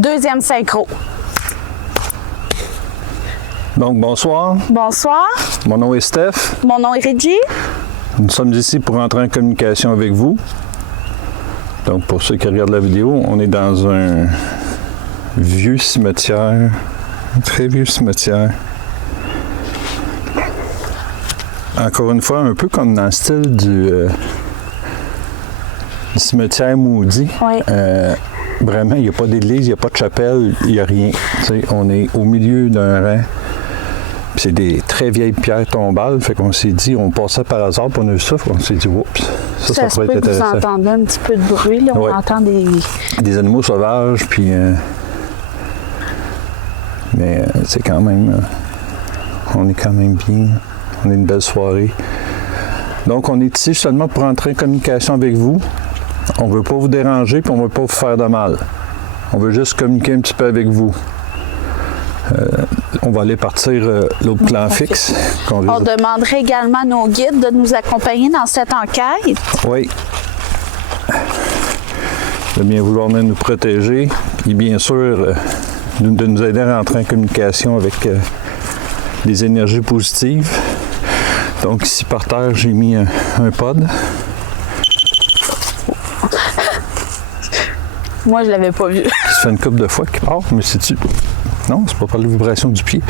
Deuxième synchro. Donc, bonsoir. Bonsoir. Mon nom est Steph. Mon nom est Reggie. Nous sommes ici pour entrer en communication avec vous. Donc, pour ceux qui regardent la vidéo, on est dans un vieux cimetière, un très vieux cimetière. Encore une fois, un peu comme dans le style du cimetière maudit. Oui. Vraiment, il n'y a pas d'église, il n'y a pas de chapelle, il n'y a rien. T'sais, on est au milieu d'un rang. Puis c'est des très vieilles pierres tombales. Fait qu'on s'est dit, on passait par hasard, puis on a vu ça. On s'est dit, oups, ça pourrait être intéressant. Vous entendez un petit peu de bruit, là. Ouais. On entend des animaux sauvages, puis... mais c'est quand même... on est quand même bien. On a une belle soirée. Donc, on est ici seulement pour entrer en communication avec vous. On ne veut pas vous déranger, puis on ne veut pas vous faire de mal. On veut juste communiquer un petit peu avec vous. On va aller partir l'autre plan fixe. On demanderait également à nos guides de nous accompagner dans cette enquête. Oui. De bien vouloir nous protéger et bien sûr de nous aider à rentrer en communication avec des énergies positives. Donc ici par terre, j'ai mis un pod. Moi, je l'avais pas vu. Ça fait une couple de fois qu'il part, mais c'est-tu... Non, c'est pas par la vibration du pied.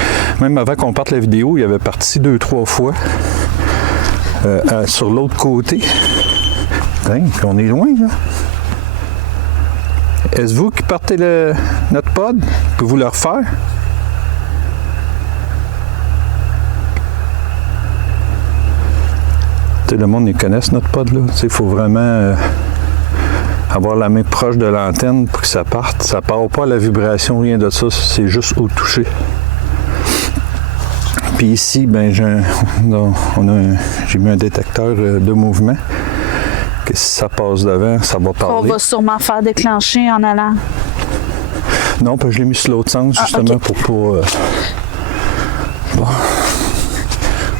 Même avant qu'on parte la vidéo, il avait parti 2-3 fois sur l'autre côté. Dingue, puis on est loin, là. Est-ce vous qui partez notre pod? Pouvez-vous le refaire? Tu sais, le monde, ils connaissent notre pod, là. Il faut vraiment... avoir la main proche de l'antenne pour que ça parte. Ça part pas à la vibration, rien de ça, c'est juste au toucher. Puis ici, ben j'ai mis un détecteur de mouvement. Que si ça passe devant, ça va parler. On va sûrement faire déclencher en allant. Non, puis je l'ai mis sur l'autre sens, justement, okay. pour pas... Bon.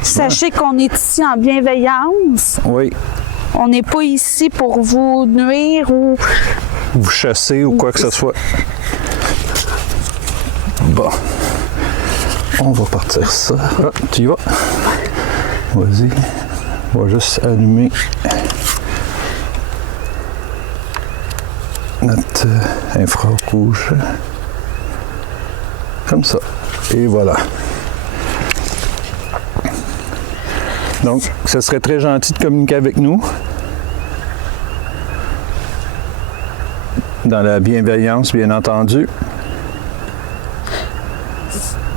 Sachez qu'on est ici en bienveillance. Oui. On n'est pas ici pour vous nuire ou... vous chasser ou quoi que ce soit. Bon. On va partir ça. Ah, tu y vas. Vas-y. On va juste allumer notre infrarouge. Comme ça. Et voilà. Donc, ce serait très gentil de communiquer avec nous. Dans la bienveillance, bien entendu.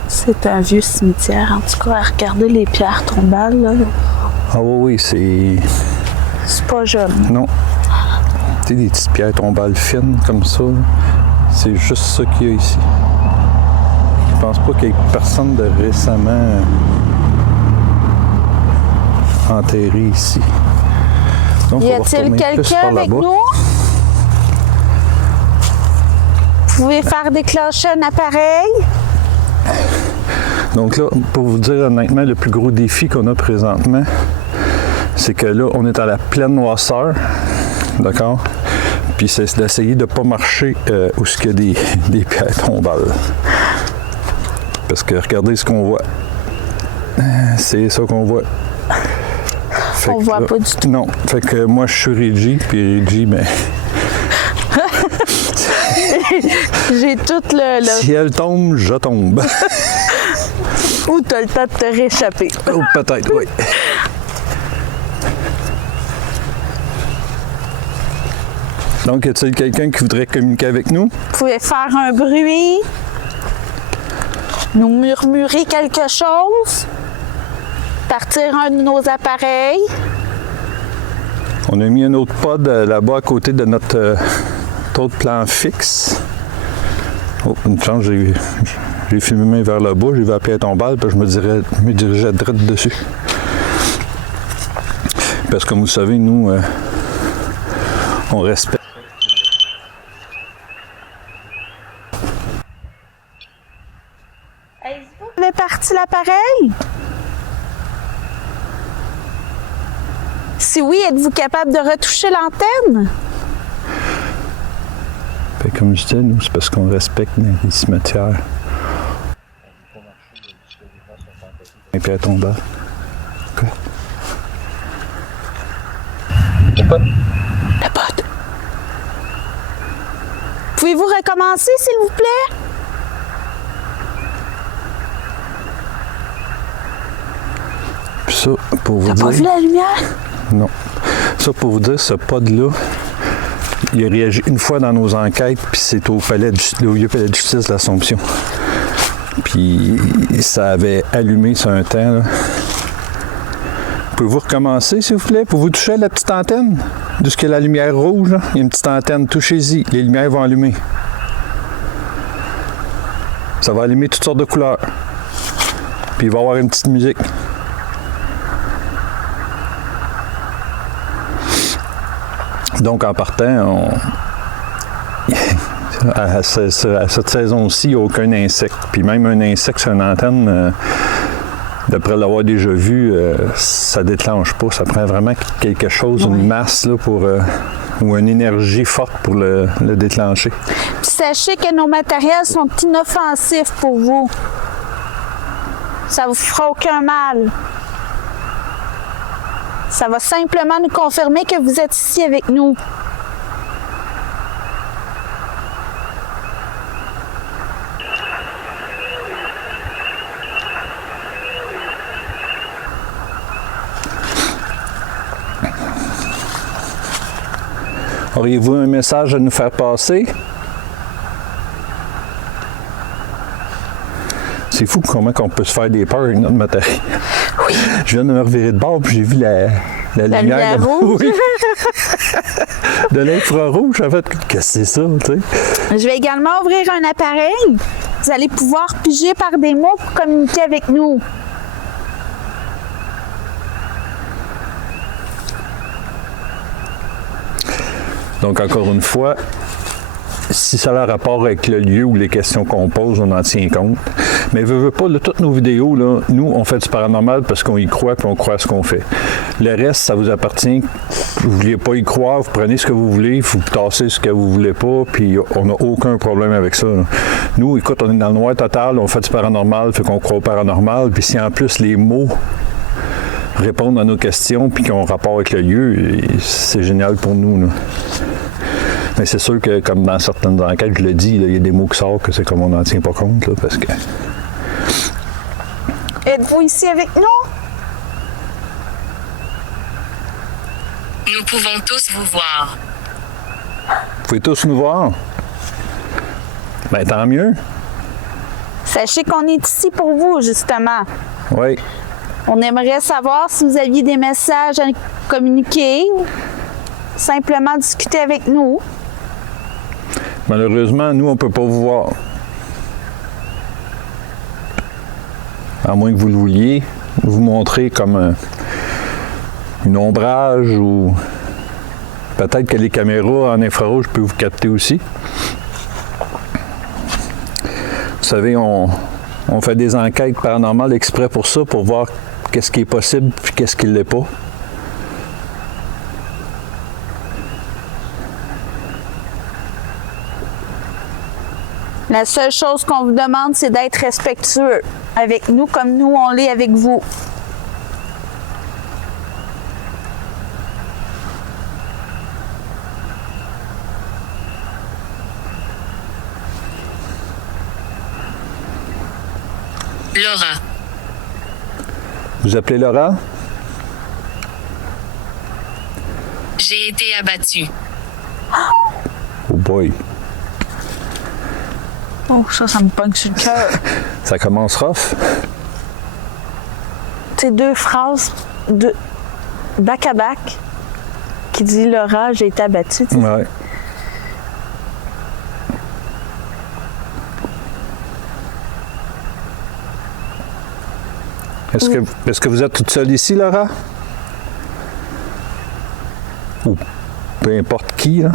C'est un vieux cimetière, en tout cas, à regarder les pierres tombales, là. Ah oui, c'est... C'est pas jeune. Non. Tu sais, des petites pierres tombales fines, comme ça. C'est juste ça qu'il y a ici. Je pense pas qu'il y ait personne de récemment... enterré ici. Donc, y a-t-il quelqu'un avec nous? Vous pouvez faire déclencher un appareil? Donc là, pour vous dire honnêtement, le plus gros défi qu'on a présentement, c'est que là, on est à la pleine noirceur, d'accord? Puis c'est d'essayer de ne pas marcher où il y a des pierres tombales. Parce que regardez ce qu'on voit. C'est ça qu'on voit. On voit pas du tout. Non. Fait que moi, je suis Reggie, puis Reggie, ben... J'ai tout le... Si elle tombe, je tombe. Ou t'as le temps de te réchapper. Oh, peut-être, oui. Donc, y a-t-il quelqu'un qui voudrait communiquer avec nous? Vous pouvez faire un bruit, nous murmurer quelque chose, partir un de nos appareils. On a mis un autre pod là-bas à côté de notre autre plan fixe. Oh, une chance, j'ai filmé main vers le bas, j'ai vu la pierre tombale, puis je me dirigeais direct dessus. Parce que comme vous savez, nous, on respecte. Vous avez parti l'appareil? Si oui, êtes-vous capable de retoucher l'antenne? Fait comme je disais, nous, c'est parce qu'on respecte les cimetières. Et puis elle tombe. Quoi? Le pot. Le pot. Pouvez-vous recommencer, s'il vous plaît? Puis ça, pour vous T'as dire... pas vu la lumière? Non. Ça, pour vous dire, ce pod-là, il a réagi une fois dans nos enquêtes, puis c'est au palais de, au palais de justice de l'Assomption. Puis ça avait allumé sur un temps, là. Pouvez-vous recommencer, s'il vous plaît? Pouvez-vous toucher la petite antenne? Jusqu'à la lumière rouge, là. Il y a une petite antenne. Touchez-y. Les lumières vont allumer. Ça va allumer toutes sortes de couleurs. Puis il va y avoir une petite musique. Donc, en partant, à cette saison-ci, il n'y a aucun insecte. Puis même un insecte sur une antenne, d'après l'avoir déjà vu, ça ne déclenche pas. Ça prend vraiment quelque chose, une masse là, pour, ou une énergie forte pour le déclencher. Puis sachez que nos matériels sont inoffensifs pour vous. Ça ne vous fera aucun mal. Ça va simplement nous confirmer que vous êtes ici avec nous. Auriez-vous un message à nous faire passer? C'est fou comment on peut se faire des peurs avec notre matériel. Oui. Je viens de me revirer de bord puis j'ai vu la lumière rouge. Oui. De l'infrarouge. En fait, qu'est-ce que c'est ça, tu sais? Je vais également ouvrir un appareil. Vous allez pouvoir piger par des mots pour communiquer avec nous. Donc, encore une fois, si ça a rapport avec le lieu ou les questions qu'on pose, on en tient compte. Mais veux pas, là, toutes nos vidéos, là, nous, on fait du paranormal parce qu'on y croit et on croit à ce qu'on fait. Le reste, ça vous appartient. Vous ne vouliez pas y croire, vous prenez ce que vous voulez, vous tassez ce que vous voulez pas, puis on n'a aucun problème avec ça, là. Nous, écoute, on est dans le noir total, on fait du paranormal, fait qu'on croit au paranormal, puis si en plus les mots répondent à nos questions puis qui ont rapport avec le lieu, c'est génial pour nous, là. Mais c'est sûr que, comme dans certaines enquêtes, je le dis, il y a des mots qui sortent que c'est comme on n'en tient pas compte, là, parce que... Êtes-vous ici avec nous? Nous pouvons tous vous voir. Vous pouvez tous nous voir? Ben, tant mieux. Sachez qu'on est ici pour vous, justement. Oui. On aimerait savoir si vous aviez des messages à communiquer, simplement discuter avec nous. Malheureusement, nous, on ne peut pas vous voir. À moins que vous le vouliez, vous montrer comme une ombrage ou peut-être que les caméras en infrarouge peuvent vous capter aussi. Vous savez, on fait des enquêtes paranormales exprès pour ça, pour voir qu'est-ce qui est possible et qu'est-ce qui ne l'est pas. La seule chose qu'on vous demande, c'est d'être respectueux avec nous comme nous, on l'est avec vous. Laura. Vous appelez Laura? J'ai été abattue. Oh boy. Oh, ça me pogne sur le cœur. Ça commence rough. C'est deux phrases de back à back qui dit Laura, j'ai été abattue. Tu sais. Ouais. Est-ce que vous êtes toute seule ici, Laura? Ou peu importe qui, là?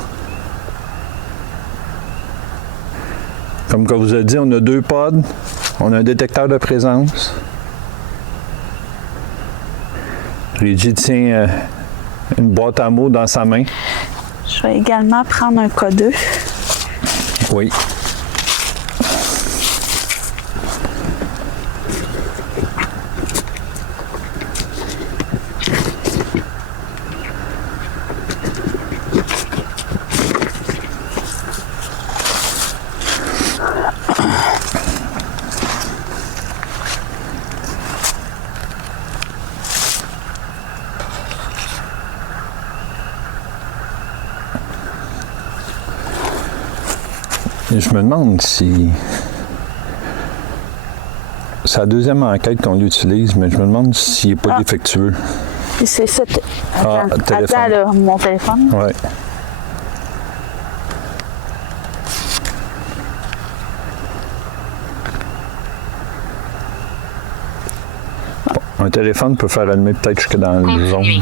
Comme on vous a dit, on a 2 pods, on a un détecteur de présence. Régie tient une boîte à mots dans sa main. Je vais également prendre un codeux. Oui. Et je me demande si... C'est la deuxième enquête qu'on l'utilise, mais je me demande s'il n'est pas défectueux. C'est ça. Téléphone. Attends, là, mon téléphone. Ouais. Bon, un téléphone peut faire allumer peut-être jusque dans le jaune.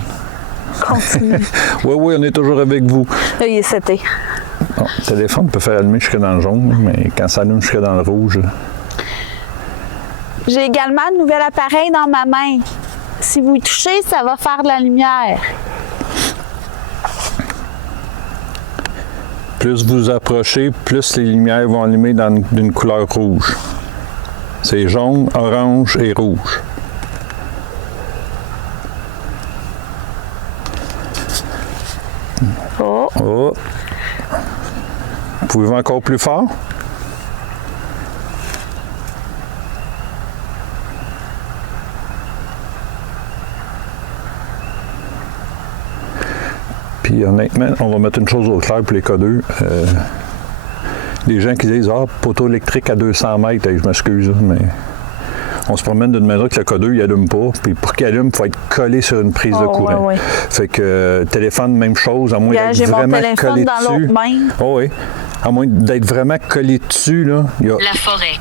Continuez. Continue. Oui, on est toujours avec vous. Là, il est seté. Bon, le téléphone peut faire allumer jusque dans le jaune, mais quand ça allume jusque dans le rouge... J'ai également un nouvel appareil dans ma main. Si vous y touchez, ça va faire de la lumière. Plus vous approchez, plus les lumières vont allumer d'une couleur rouge. C'est jaune, orange et rouge. Oh, Oh. Pouvez-vous encore plus fort? Puis honnêtement, on va mettre une chose au clair pour les codeurs. Les gens qui disent « Ah, poteau électrique à 200 mètres, hey, je m'excuse, mais on se promène d'une maison que le codeur il allume pas. Puis pour qu'il allume, il faut être collé sur une prise de courant. ouais. Fait que téléphone, même chose, à moins Regarde, d'être j'ai mon vraiment téléphone collé dans dessus. l'autre main. Oh oui. À moins d'être vraiment collé dessus, là. Il y a... La forêt.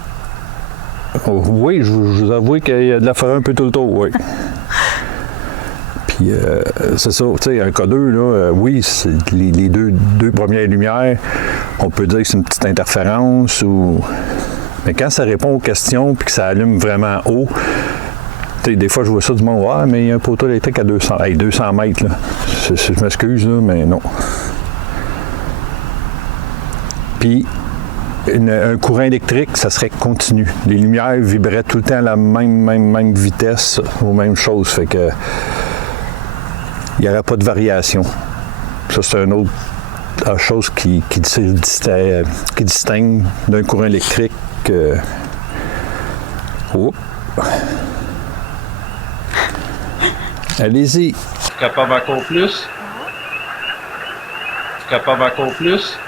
Oh, oui, je vous avoue qu'il y a de la forêt un peu tout le tour, oui. Puis, c'est ça, tu sais, un codeur, là, oui, c'est les deux premières lumières, on peut dire que c'est une petite interférence, ou... mais quand ça répond aux questions puis que ça allume vraiment haut, tu sais, des fois, je vois ça du monde, ah, mais il y a un poteau électrique à 200, hey, 200 mètres, là. Je m'excuse, là, mais non. Puis, un courant électrique, ça serait continu. Les lumières vibraient tout le temps à la même vitesse, aux mêmes choses. Fait que il n'y aurait pas de variation. Ça, c'est une autre chose qui distingue d'un courant électrique. Allez-y. Capable encore plus? Capable encore plus?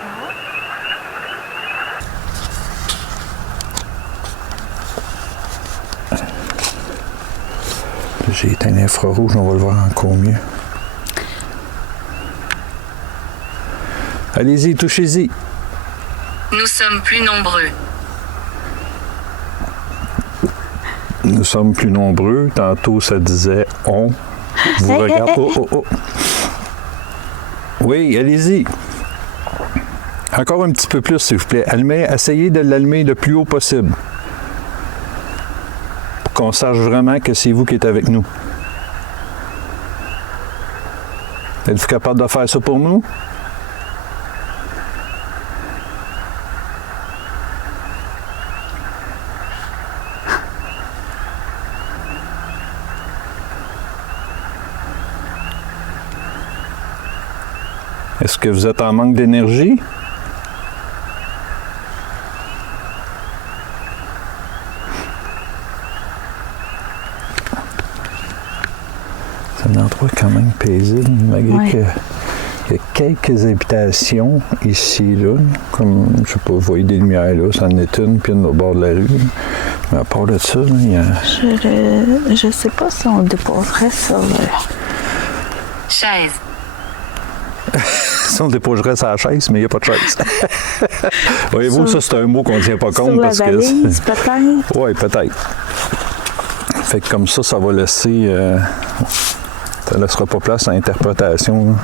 J'ai éteint l'infrarouge, on va le voir encore mieux. Allez-y, touchez-y. Nous sommes plus nombreux. Nous sommes plus nombreux. Tantôt, ça disait « on ». Vous regardez... Oh. Oui, allez-y. Encore un petit peu plus, s'il vous plaît. Essayez de l'allumer le plus haut possible. Pour qu'on sache vraiment que c'est vous qui êtes avec nous. Êtes-vous capable de faire ça pour nous? Est-ce que vous êtes en manque d'énergie? C'est un endroit quand même paisible, malgré qu'il y a quelques habitations ici et là. Comme, je sais pas, vous voyez des lumières là, ça en est une, puis une au bord de la rue. Mais à part de ça, là, il y a... Je sais pas si on le déposerait sur le... Chaise. Si on déposerait sa chaise, mais il n'y a pas de chaise. Voyez-vous, ça, c'est un mot qu'on ne tient pas compte. Sur la parce valise, que peut-être? Oui, peut-être. Fait que comme ça va laisser... ça ne laissera pas place à l'interprétation.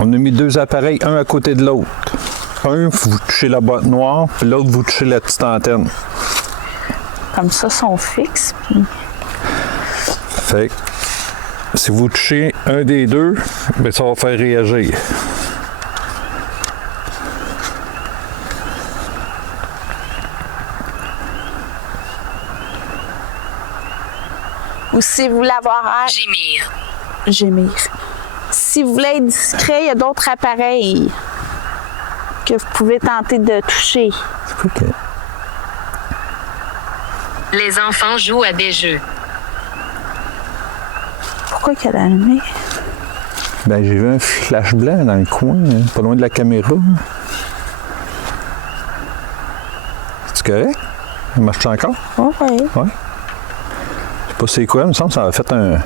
On a mis deux appareils, un à côté de l'autre. Un, vous touchez la boîte noire, puis l'autre, vous touchez la petite antenne. Comme ça, sont fixes. Puis... Fait que Si vous touchez un des deux, bien, ça va faire réagir. Ou si vous voulez avoir air, Gémir. gémir. Si vous voulez être discret, il y a d'autres appareils que vous pouvez tenter de toucher. OK. Les enfants jouent à des jeux. Pourquoi qu'elle a allumé? Ben, j'ai vu un flash blanc dans le coin, hein, pas loin de la caméra. C'est correct? Ça marche encore? Oh, oui. Ouais. Je sais pas c'est quoi, il me semble que ça a fait un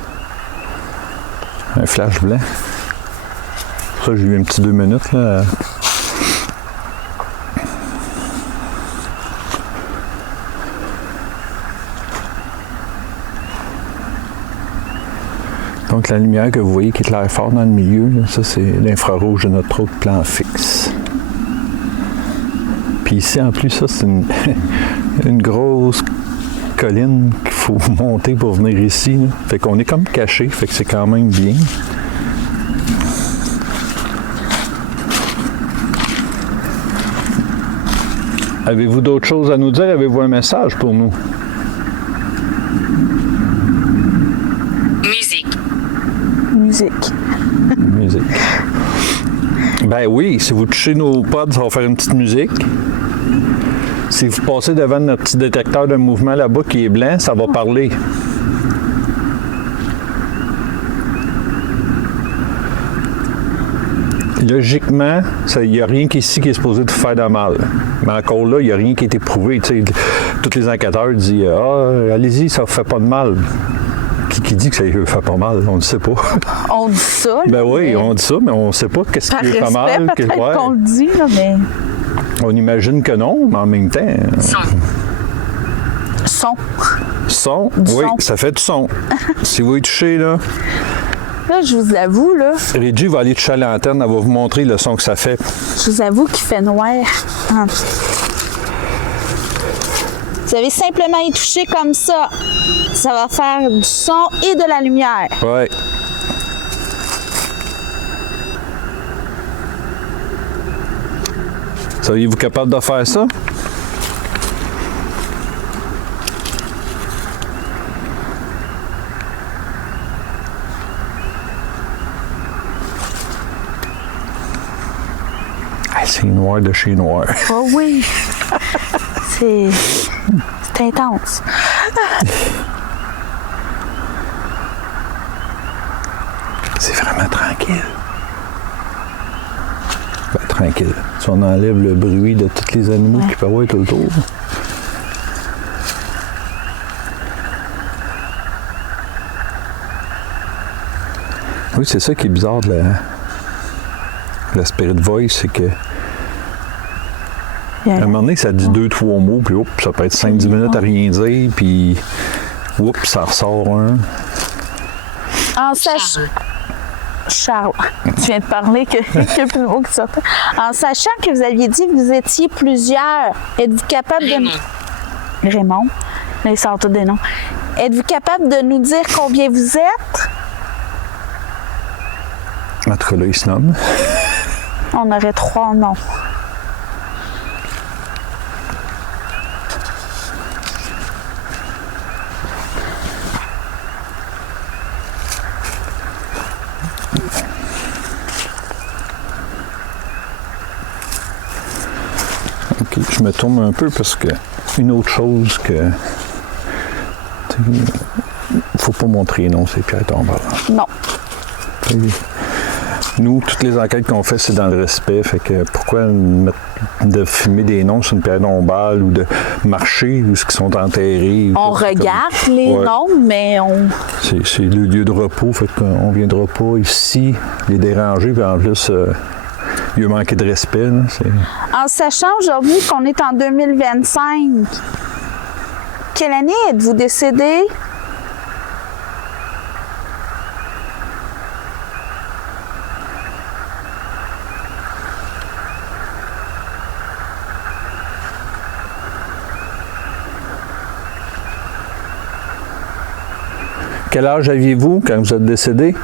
flash blanc. Pour ça, j'ai eu un petit 2 minutes, là. Donc, la lumière que vous voyez qui éclaire fort dans le milieu, là, ça, c'est l'infrarouge de notre autre plan fixe. Puis ici, en plus, ça, c'est une grosse colline qu'il faut monter pour venir ici, là. Fait qu'on est comme caché, fait que c'est quand même bien. Avez-vous d'autres choses à nous dire? Avez-vous un message pour nous? Musique. Musique. Musique. Ben oui, si vous touchez nos pods, ça va faire une petite musique. Si vous passez devant notre petit détecteur de mouvement là-bas qui est blanc, ça va parler. Logiquement, il n'y a rien ici qui est supposé de faire de mal. Mais encore là, il n'y a rien qui a été prouvé. Tu sais, tous les enquêteurs disent « Ah, allez-y, ça ne fait pas de mal ». Qui dit que ça ne fait pas mal? On ne sait pas. On dit ça. Ben là, oui, mais on dit ça, mais on ne sait pas qu'est-ce par qui fait respect, mal. peut-être ouais. qu'on le dit, là, mais... On imagine que non, mais en même temps... Son. Son. Son, Du oui, son. ça fait du son. Si vous y touchez, là, Là, je vous avoue, là, Reggie va aller toucher à la lanterne, elle va vous montrer le son que ça fait. je vous avoue qu'il fait noir. Ah. Vous avez simplement y toucher comme ça. Ça va faire du son et de la lumière. Ouais. Seriez-vous capable de faire ça? Ah, c'est noir de chez noir. Oh oui. C'est intense. C'est vraiment tranquille. Ben, tranquille. Si on enlève le bruit de tous les animaux qui peuvent être autour. Oui, c'est ça qui est bizarre de la Spirit Voice, c'est que à un moment donné, ça dit 2-3 mots, puis hop, ça peut être 5-10 minutes à rien dire, puis oups, ça ressort un. En sachant... Charles, tu viens de parler qu'il n'y a plus de mots qui sortent. En sachant que vous aviez dit que vous étiez plusieurs, êtes-vous capable Raymond. de... Raymond. Là, il sort tous des noms. Êtes-vous capable de nous dire combien vous êtes? En tout cas, là, il se nomme. On aurait 3 noms. OK, je me tourne un peu parce que une autre chose que... faut pas montrer non, c'est Pierre Tombal. Non. Nous, toutes les enquêtes qu'on fait, c'est dans le respect. Fait que pourquoi de filmer des noms sur une pierre tombale ou de marcher où ils sont enterrés? On regarde les Ouais. noms, mais on... C'est le lieu de repos, fait qu'on ne viendra pas ici les déranger, puis en plus, il y a manqué de respect. Là, En sachant aujourd'hui qu'on est en 2025, quelle année êtes-vous décédé? Quel âge aviez-vous quand vous êtes décédé?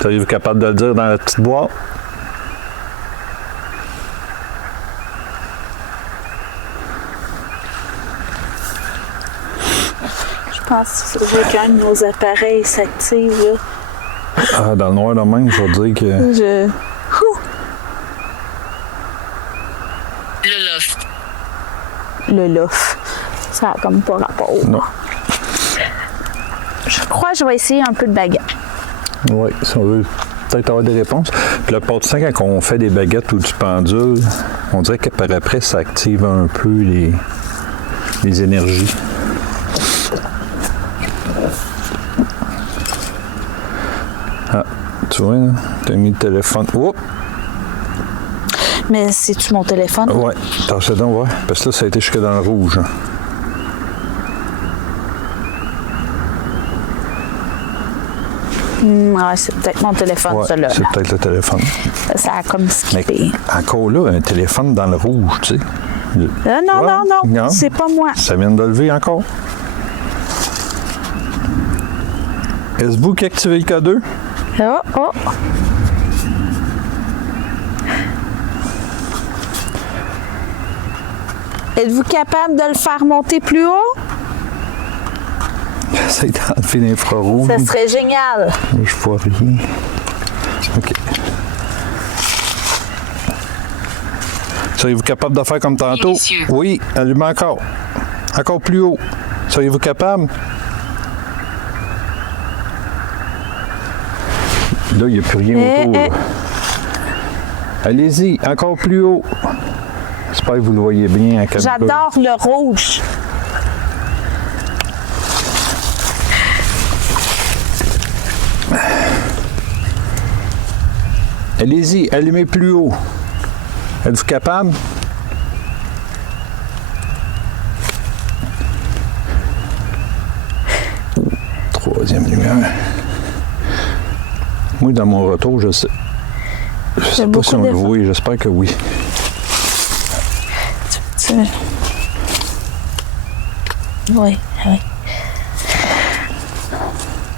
Seriez-vous capable de le dire dans la petite boîte? Je pense qu'il faudrait qu'un de nos appareils s'active. Là. Ah, dans le noir de même, je vais dire que... Je... Ouh! Le loft. Le loft. Ça a comme pas rapport. Non. Je crois que je vais essayer un peu de baguette. Oui, si on veut peut-être avoir des réponses. Puis le pâtissin, quand on fait des baguettes ou du pendule, on dirait que par après, ça active un peu les énergies. Ah, tu vois, là, t'as mis le téléphone. Oups! Mais c'est-tu mon téléphone? Ouais, attention donc, ouais. Parce que là, ça a été jusque dans le rouge. Ouais, c'est peut-être mon téléphone, Ouais, ça, là. c'est peut-être le téléphone. Ça a comme Mais skippé. encore là, un téléphone dans le rouge, tu sais. Non, Ouais, non, c'est pas moi. Ça vient de lever encore. Est-ce vous qui activez le K2? Oh, oh. Êtes-vous capable de le faire monter plus haut? J'essaie d'enlever l'infrarouge. Ça serait génial. Je vois rien. OK. Seriez-vous capable de faire comme tantôt? Délicieux. Oui, allumez encore. Encore plus haut. Seriez-vous capable? Là, il n'y a plus rien autour. Allez-y, encore plus haut. J'espère que vous le voyez bien à caméra. J'adore le rouge. Allez-y, allumez plus haut. Êtes-vous capable? Troisième lumière. Moi, dans mon retour, je sais. Je sais pas beaucoup si on le d'efforts. voit, j'espère que oui. Oui, oui.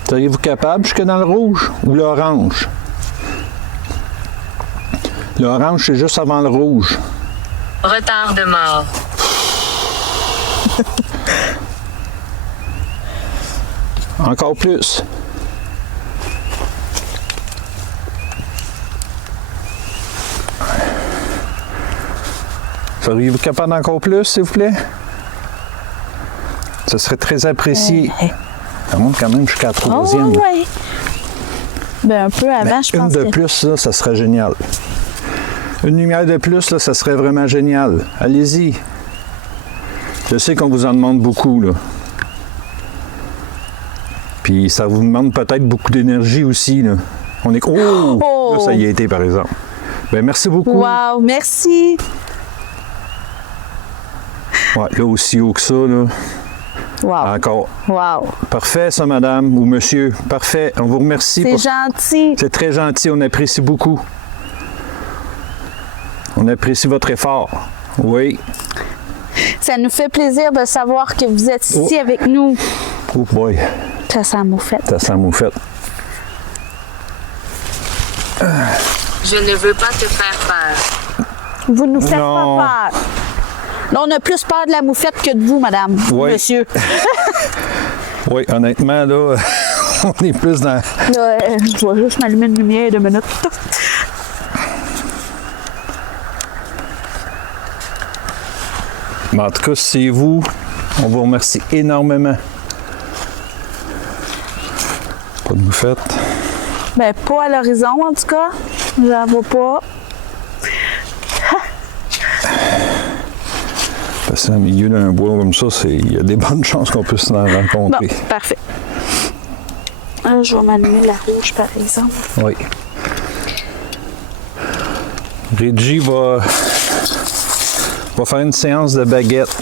Seriez-vous capable jusque dans le rouge ou l'orange? L'orange, c'est juste avant le rouge. Retard de mort. Encore plus. Seriez-vous capable d'encore plus, s'il vous plaît? Ce serait très apprécié. Ça monte quand même jusqu'à la Oh, troisième. oui. Ben, un peu avant, Mais je une pense de que... plus, là, ça serait génial. Une lumière de plus, là, ça serait vraiment génial. Allez-y. Je sais qu'on vous en demande beaucoup, là. Puis ça vous demande peut-être beaucoup d'énergie aussi, là. On est... Oh! Oh! Là, ça y a été, par exemple. Ben merci beaucoup. Wow, merci. Ouais, là, aussi haut que ça, là. Wow. Encore. Wow. Parfait, ça, madame ou monsieur. Parfait. On vous remercie. C'est gentil. C'est très gentil. On apprécie beaucoup. On apprécie votre effort. Oui. Ça nous fait plaisir de savoir que vous êtes ici Oh. avec nous. Oh boy. Ça sent moufette. Ça sent moufette. Je ne veux pas te faire peur. Vous nous faites Non. pas peur. Là, on a plus peur de la moufette que de vous, madame. Oui. Monsieur. Oui, honnêtement, là, on est plus dans... Là, je vais juste m'allumer une lumière 2 minutes. Mais en tout cas, c'est vous. On vous remercie énormément. Pas de moufette. Ben, pas à l'horizon, en tout cas. J'en vois pas. Parce qu'au milieu d'un bois comme ça, il y a des bonnes chances qu'on puisse en Bon, rencontrer. parfait. Là, je vais m'allumer la rouge, par exemple. Oui. Reggie va faire une séance de baguette.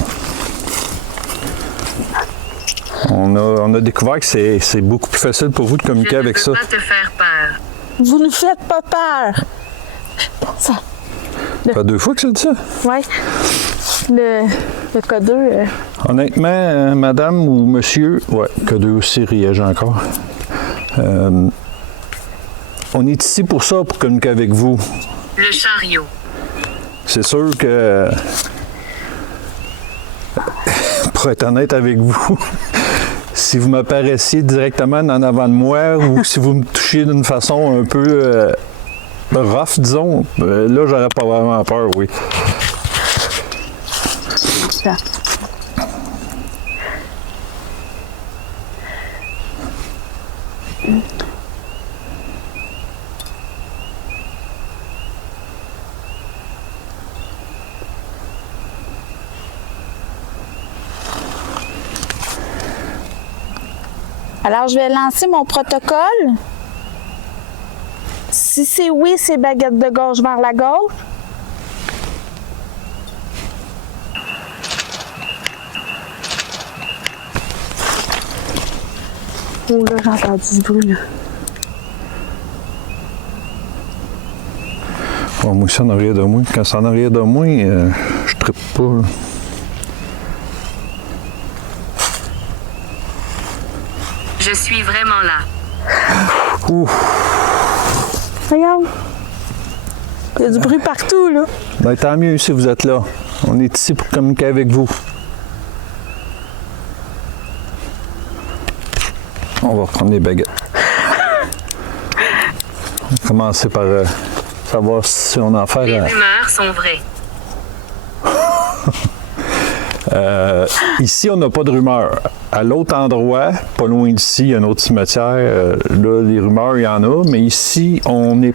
On a découvert que c'est beaucoup plus facile pour vous de Je communiquer ne avec ça. veux pas te faire peur. Vous nous faites pas peur. Ça. Ça fait 2 fois que c'est dit ça? Ouais. Le codeur. Honnêtement, madame ou monsieur, ouais, que deux sièges encore. On est ici pour ça, pour communiquer avec vous. Le chariot. C'est sûr que, pour être honnête avec vous, si vous m'apparaissiez directement en avant de moi ou si vous me touchiez d'une façon un peu rough, disons, là, j'aurais pas vraiment peur, oui. Ça. Alors, je vais lancer mon protocole. Si c'est oui, c'est baguette de gauche vers la gauche. Oh là, j'ai entendu du bruit, là. Bon, moi, c'est en arrière de moi. Quand c'est en arrière de moi, je trippe pas, là. Je suis vraiment là. Ouf! Regarde. Il y a du bruit partout, là. Ben, tant mieux si vous êtes là. On est ici pour communiquer avec vous. On va reprendre les baguettes. On va commencer par savoir si on a affaire Les à... rumeurs sont vraies. Ici, on n'a pas de rumeurs. À l'autre endroit, pas loin d'ici, il y a un autre cimetière. Là, les rumeurs, il y en a, mais ici, on est...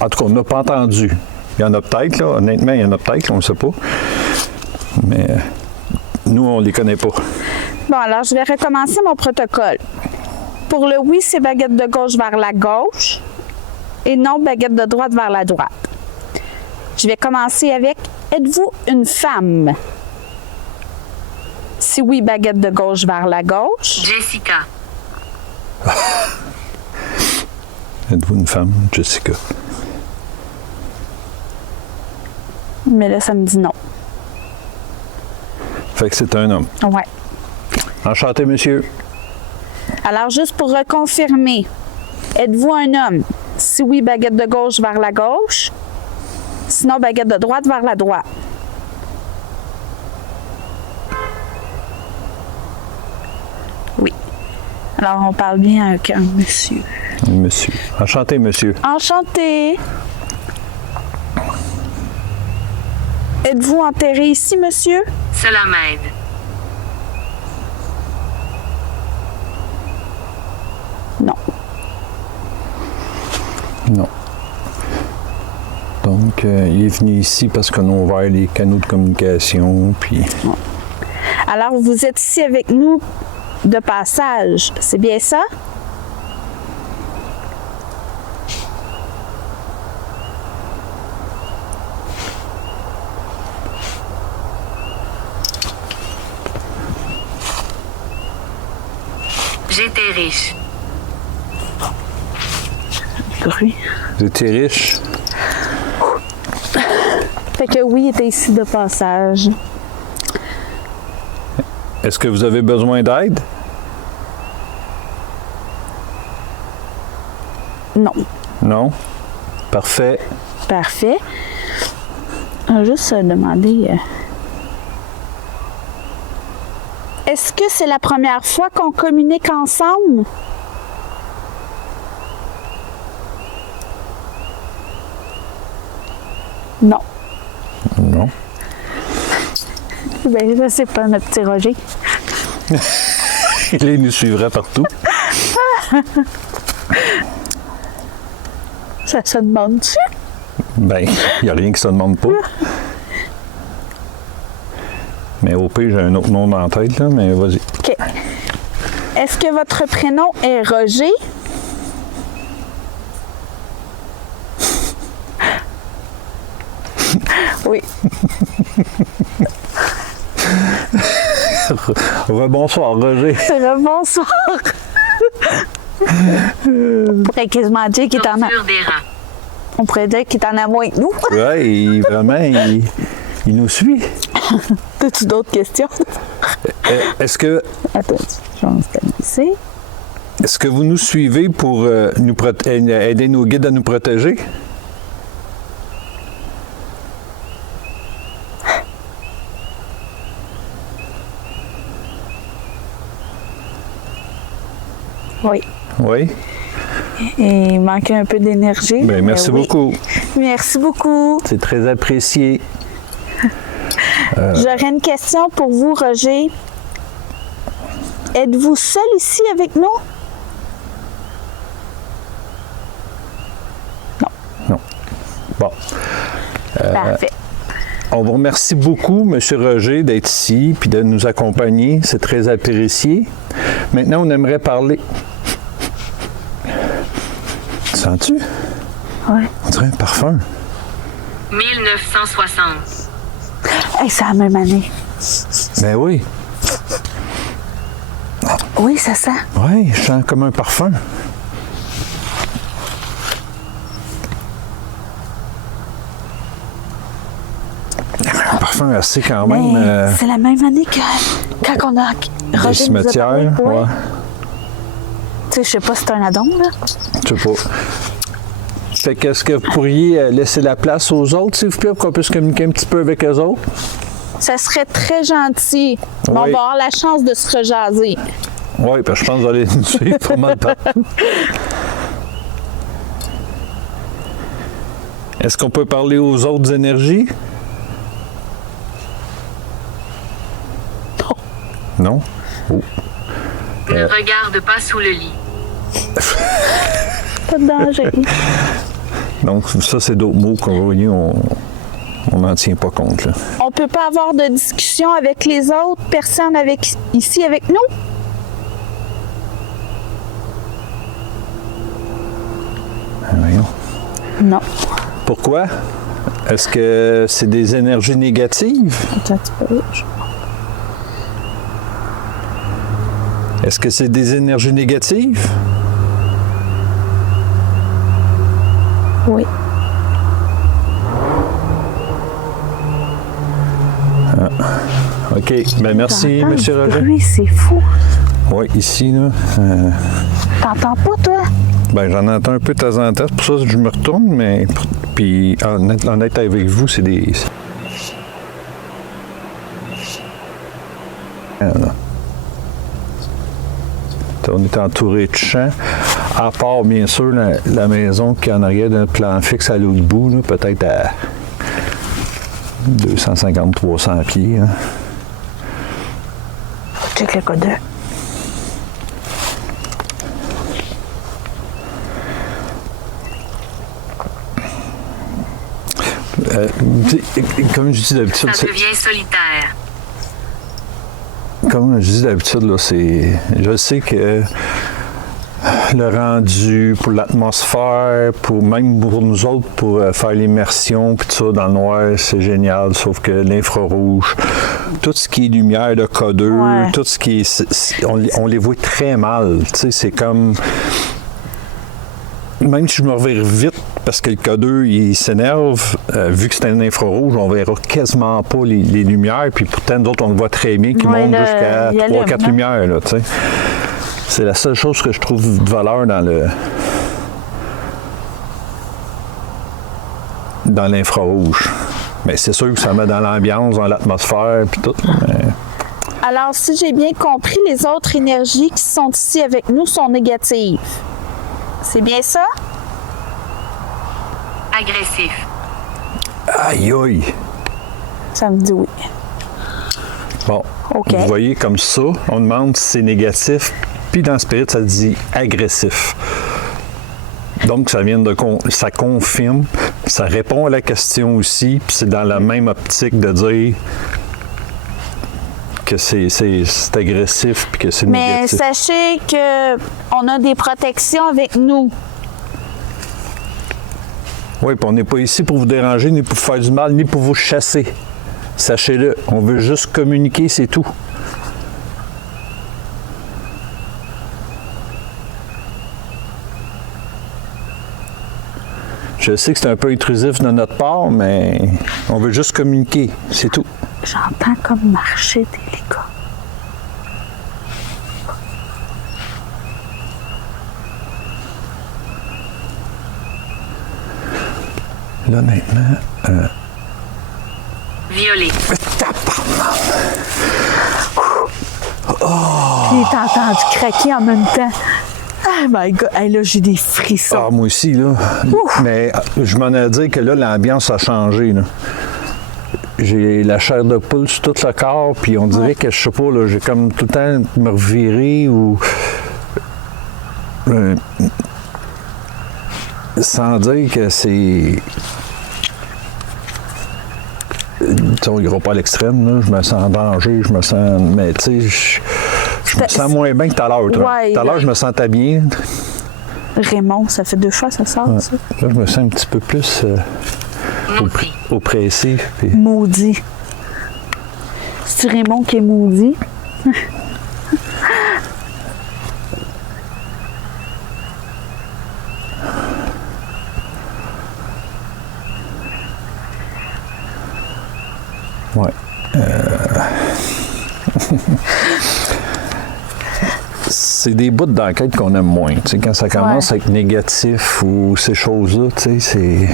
En tout cas, on n'a pas entendu. Il y en a peut-être, là. Honnêtement, il y en a peut-être, on ne sait pas. Mais nous, on ne les connaît pas. Bon, alors, je vais recommencer mon protocole. Pour le oui, c'est baguette de gauche vers la gauche et non baguette de droite vers la droite. Je vais commencer avec « Êtes-vous une femme? » Si oui, baguette de gauche vers la gauche. Jessica. Êtes-vous une femme, Jessica? Mais là, ça me dit non. Fait que c'est un homme. Ouais. Enchanté, monsieur. Alors, juste pour reconfirmer, êtes-vous un homme? Si oui, baguette de gauche vers la gauche. Sinon, baguette de droite vers la droite. Oui. Alors, on parle bien avec un monsieur. Monsieur. Enchanté, monsieur. Enchanté. Êtes-vous enterré ici, monsieur? Cela m'aide. Non. Non. Donc, il est venu ici parce qu'on a ouvert les canaux de communication, puis... Alors, vous êtes ici avec nous de passage, c'est bien ça? J'étais riche. Bruit. Vous étiez riche? Fait que oui, il était ici de passage. Est-ce que vous avez besoin d'aide? Non. Non? Parfait. Parfait. On va juste demander... Est-ce que c'est la première fois qu'on communique ensemble? Non. Non. Ben, je sais pas, notre petit Roger. Il nous suivra partout. Ça se demande-tu? Ben, il n'y a rien qui se demande pas. Mais au pire, j'ai un autre nom dans la tête, là, mais vas-y. OK. Est-ce que votre prénom est Roger? Oui. Bonsoir, Roger. Bonsoir. On pourrait quasiment dire qu'il est en Torture des rats. On pourrait dire qu'il est en amour avec nous. Ouais, vraiment, il nous suit. T'as-tu d'autres questions? Est-ce que, Attends, je vais me stabiliser. est-ce que vous nous suivez pour aider nos guides à nous protéger? Oui. Oui? Et il manquait un peu d'énergie. Bien, merci mais oui. beaucoup. Merci beaucoup. C'est très apprécié. J'aurais une question pour vous, Roger. Êtes-vous seul ici avec nous? Non. Bon. Parfait. On vous remercie beaucoup, M. Roger, d'être ici puis de nous accompagner. C'est très apprécié. Maintenant, on aimerait parler. Sens-tu? Oui. On dirait un parfum. 1960. Hey, c'est la même année. Ben oui. Oui, ça sent. Oui, je sens comme un parfum. Un parfum assez quand même. Mais c'est la même année que quand on a. Des Roger nous a cimetières. parlé, oui. Ouais. Tu sais, je sais pas si c'est un addon, là. Je sais pas. Fait qu'est-ce que vous pourriez laisser la place aux autres, s'il vous plaît, pour qu'on puisse communiquer un petit peu avec eux autres? Ça serait très gentil. Mais on va Oui. avoir la chance de se rejaser. Oui, parce que je pense que vous allez nous suivre pas mal de temps. Est-ce qu'on peut parler aux autres énergies? Non? Oh. Ne regarde pas sous le lit. Pas de danger. Donc, ça, c'est d'autres mots qu'on voit, on n'en tient pas compte. Là. On peut pas avoir de discussion avec les autres personnes ici avec nous? Voyons. Non. Pourquoi? Est-ce que c'est des énergies négatives? Attends un petit peu. Est-ce que c'est des énergies négatives? Oui. OK. Ben merci, T'entends M. du Roger. bruit, c'est fou. Oui, ici, là. T'entends pas, toi? Ben, j'en entends un peu de temps en temps. C'est pour ça que je me retourne, mais. Puis, honnête avec vous, c'est des. On est entouré de champs, à part, bien sûr, la maison qui est en arrière d'un plan fixe à l'autre bout, là, peut-être à 250-300 pieds. Hein. Check le code. Comme je dis d'habitude, Ça devient solitaire. comme je dis d'habitude, là, c'est. Je sais que le rendu pour l'atmosphère, pour même pour nous autres, pour faire l'immersion, puis tout ça dans le noir, c'est génial. Sauf que l'infrarouge, tout ce qui est lumière de codeur, Ouais. tout ce qui est. On les voit très mal. Tu sais, c'est comme. Même si je me revire vite parce que le codeur il s'énerve, vu que c'est un infrarouge, on verra quasiment pas les lumières. Puis pourtant, nous autres, on le voit très bien qui Ouais, monte là, jusqu'à il allume, 3-4 hein. lumières. Là, tu sais. C'est la seule chose que je trouve de valeur dans l'infrarouge. Mais c'est sûr que ça met dans l'ambiance, dans l'atmosphère, puis tout. Mais... Alors, si j'ai bien compris, les autres énergies qui sont ici avec nous sont négatives. C'est bien ça? Agressif. Aïe aïe! Ça me dit oui. Bon, OK. vous voyez comme ça, on demande si c'est négatif, puis dans le spirit, ça dit agressif. Donc, ça vient ça confirme, ça répond à la question aussi, puis c'est dans la même optique de dire que c'est agressif puis que c'est Mais négatif. sachez que on a des protections avec nous. Oui, puis on n'est pas ici pour vous déranger, ni pour vous faire du mal, ni pour vous chasser. Sachez-le, on veut juste communiquer, c'est tout. Je sais que c'est un peu intrusif de notre part, mais on veut juste communiquer, c'est tout. J'entends comme marcher délicat. là, honnêtement... Violet. Puis t'as entendu craquer en même temps. Oh my God! Hey, là, j'ai des frissons. Ah, moi aussi, là. Mais je m'en ai dit que là, l'ambiance a changé, là. J'ai la chair de poule sur tout le corps, puis on dirait que, je sais pas, là, j'ai comme tout le temps me revirer ou... sans dire que c'est... On n'ira pas à l'extrême, là. Je me sens en danger, je me sens... Mais tu sais, je me sens moins bien que tout à l'heure. Ouais, Tout à l'heure, je me sentais bien. Raymond, ça fait 2 fois ça sort, ça. Là, je me sens un petit peu plus Maudit. oppressé. Puis... Maudit. C'est Raymond qui est maudit. Ouais. C'est des bouts d'enquête qu'on aime moins. Tu sais, quand ça commence à être négatif ou ces choses-là, tu sais, c'est...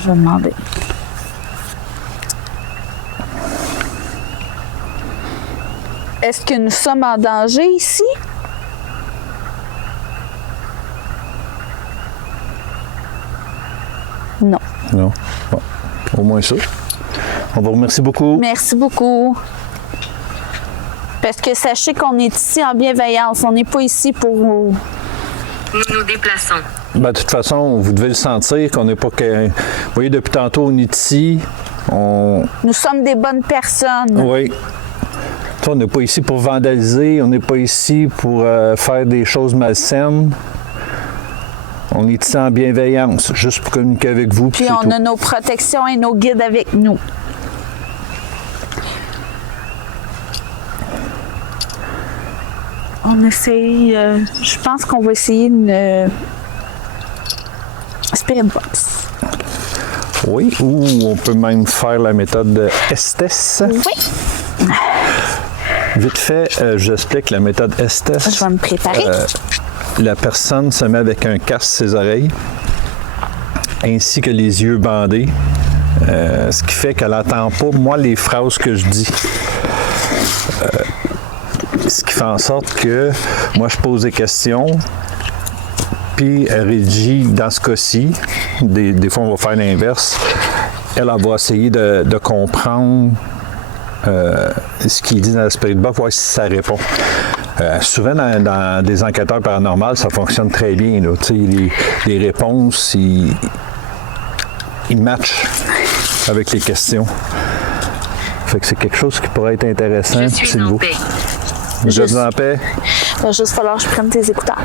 Je vais demander. Est-ce que nous sommes en danger ici? Non. Non. Bon. Au moins ça. On vous remercie beaucoup. Merci beaucoup. Parce que sachez qu'on est ici en bienveillance. On n'est pas ici pour... Nous nous déplaçons. Ben, de toute façon, vous devez le sentir qu'on n'est pas que... Vous voyez, depuis tantôt, on est ici. On... Nous sommes des bonnes personnes. Oui. Tu sais, on n'est pas ici pour vandaliser. On n'est pas ici pour faire des choses malsaines. On est ici en bienveillance, juste pour communiquer avec vous. Puis c'est on tout. a nos protections et nos guides avec nous. On essaye... je pense qu'on va essayer une... Spirit Box. Oui, ou on peut même faire la méthode Estes. Oui. Vite fait, j'explique la méthode Estes. Je vais me préparer. La personne se met avec un casque ses oreilles, ainsi que les yeux bandés, ce qui fait qu'elle n'entend pas, moi, les phrases que je dis. Ce qui fait en sorte que moi, je pose des questions, puis Régie, dans ce cas-ci, des fois, on va faire l'inverse. Elle va essayer de comprendre ce qu'il dit dans la Spirit Box, voir si ça répond. Souvent, dans des enquêteurs paranormaux, ça fonctionne très bien. Là. Les réponses, ils matchent avec les questions. Fait que c'est quelque chose qui pourrait être intéressant. Je suis s'il en vous... paix. Vous êtes en paix? Il va juste falloir que je prenne tes écouteurs.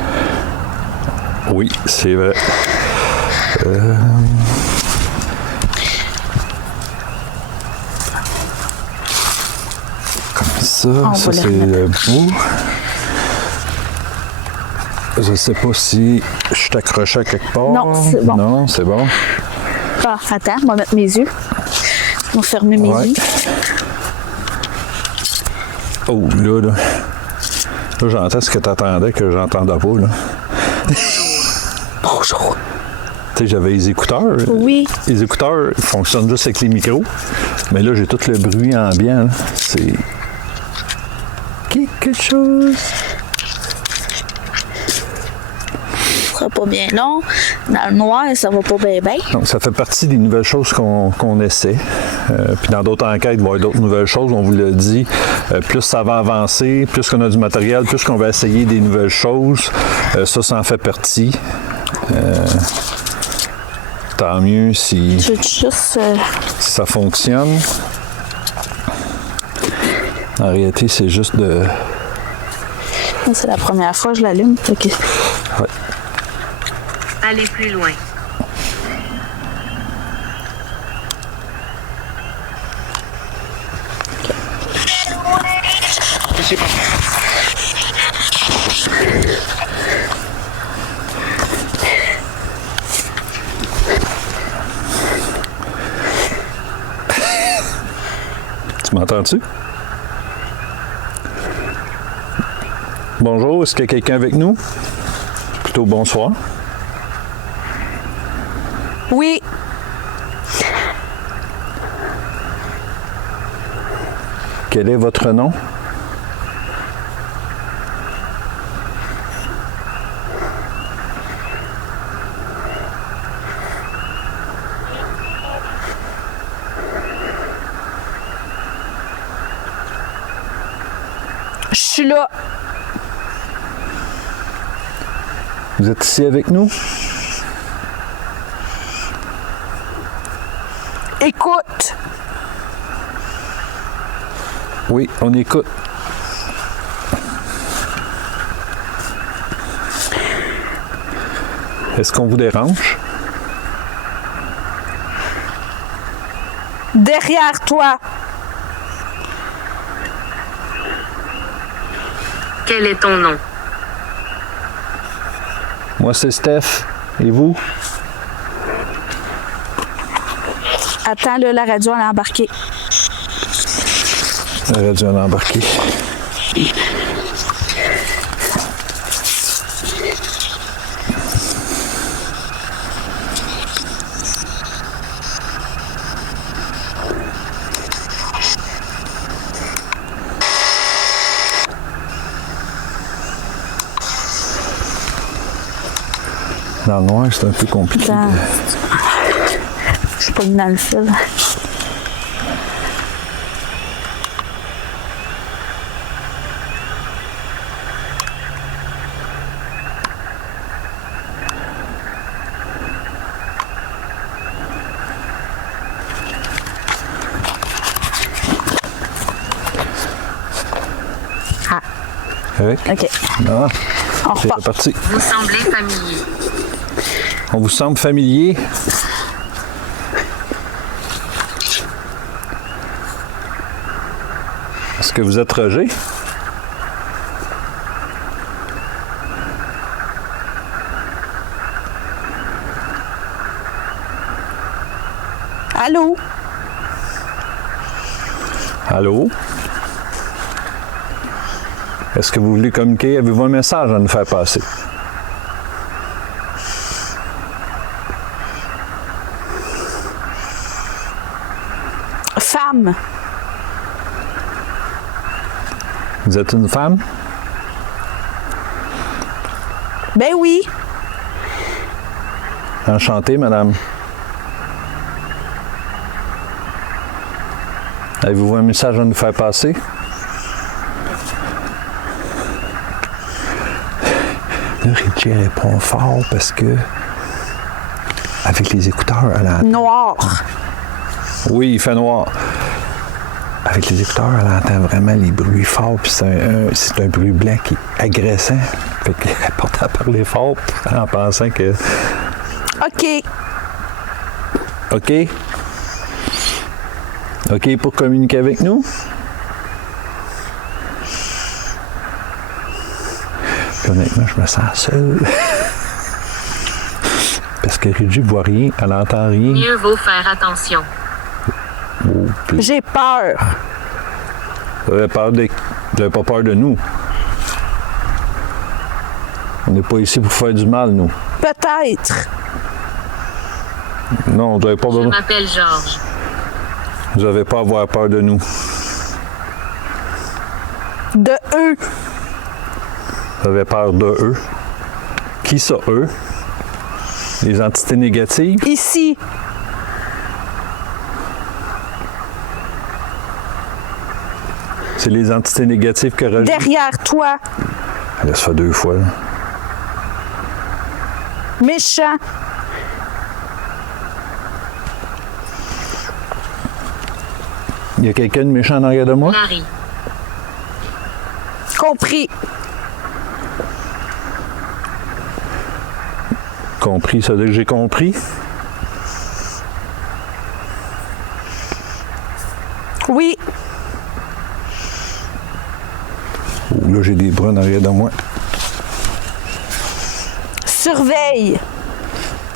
Oui, c'est vrai. Comme ça, On ça va les c'est le bout. Je sais pas si je suis accroché à quelque part. Non, c'est bon. Non, c'est bon. Ah, attends, on va mettre mes yeux. Je vais fermer mes Ouais. yeux. Oh, là. Là, j'entends ce que tu attendais que j'entendais pas, là. Bonjour. Tu sais, j'avais les écouteurs. Oui. Les écouteurs fonctionnent juste avec les micros. Mais là, j'ai tout le bruit ambiant. Là. C'est quelque chose. Ça sera pas bien long. Dans le noir, ça va pas bien bien. Donc, ça fait partie des nouvelles choses qu'on essaie. Puis dans d'autres enquêtes, il va y avoir d'autres nouvelles choses, on vous l'a dit. Plus ça va avancer, plus qu'on a du matériel, plus qu'on va essayer des nouvelles choses. Ça en fait partie. Tant mieux si Je veux juste... si ça fonctionne. En réalité, c'est juste de... C'est la première fois que je l'allume. Fait que... Ouais. Allez plus loin. Tu m'entends-tu? Bonjour, est-ce qu'il y a quelqu'un avec nous? Plutôt bonsoir. Oui. Quel est votre nom? Je suis là. Vous êtes ici avec nous? Écoute. Oui, on écoute. Est-ce qu'on vous dérange? Derrière toi. Quel est ton nom? Moi, c'est Steph. Et vous? Attends, là, la radio, elle est embarquée. La radio a embarqué. Dans le noir, c'est un peu compliqué. Je suis pas dans le fil. Avec? OK. Ah, On c'est repart. reparti. Vous semblez familier. On vous semble familier? Est-ce que vous êtes Roger? Allô? Allô? Est-ce que vous voulez communiquer? Avez-vous un message à nous faire passer? Femme. Vous êtes une femme? Ben oui. Enchanté, madame. Avez-vous un message à nous faire passer? Là, Richie répond fort parce que avec les écouteurs, elle entend... Noir. Oui, il fait noir. Avec les écouteurs, elle entend vraiment les bruits forts, puis c'est un bruit blanc qui est agressant. Fait qu'elle porte à parler fort en pensant que... OK. OK? OK pour communiquer avec nous? Puis honnêtement, je me sens seul. Parce que Régie ne voit rien, elle n'entend rien. Mieux vaut faire attention. Oh, puis J'ai peur. vous avez pas peur de nous. On n'est pas ici pour faire du mal, nous. Peut-être. Non, vous n'avez pas Je besoin. m'appelle Georges. Vous n'avez pas à avoir peur de nous. De eux. Vous avez peur de eux. Qui ça, eux? Les entités négatives? Ici. C'est les entités négatives que Roger... Derrière toi. Là, ça fait 2 fois, là. Méchant. Il y a quelqu'un de méchant en arrière de moi? Larry. Compris. Compris, ça veut dire que j'ai compris? Oui. Oh, là, j'ai des bras en arrière de moi. Surveille.